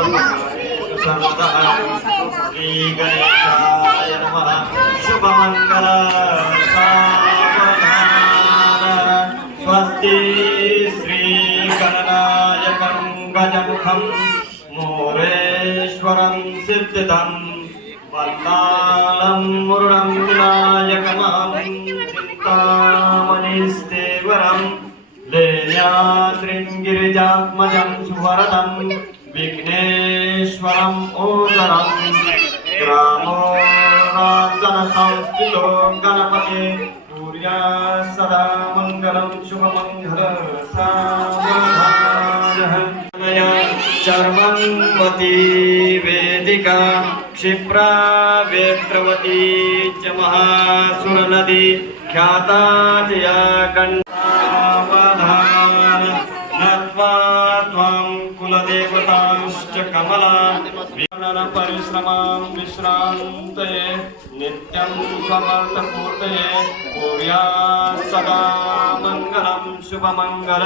श्री गणेशाय नमः शुभमंगल स्वस्ति श्री गणनायकं गजमुखं मोरेश्वरं सिद्धिदं वन्दालं मुरुडं विनायकमहं चिन्तामणिस्तेवरं लेण्याद्रिङ्गिरिजात्मजं सुवरदं विघ्नेश्वरं ओजरं ग्रामो राजनसंस्थितो गणपते सूर्या सदा मङ्गलं शुभमङ्गल सावधानः चर्मन्वती वेदिका क्षिप्रा वेत्रवती च महासुरनदी ख्याता जया गण्डावधान नत्वा त्वां कुलदेवतांश्च कमला परिश्रमां विश्रान्तये नित्यं समर्थपूर्तये भूया सदा मङ्गलं शुभमङ्गल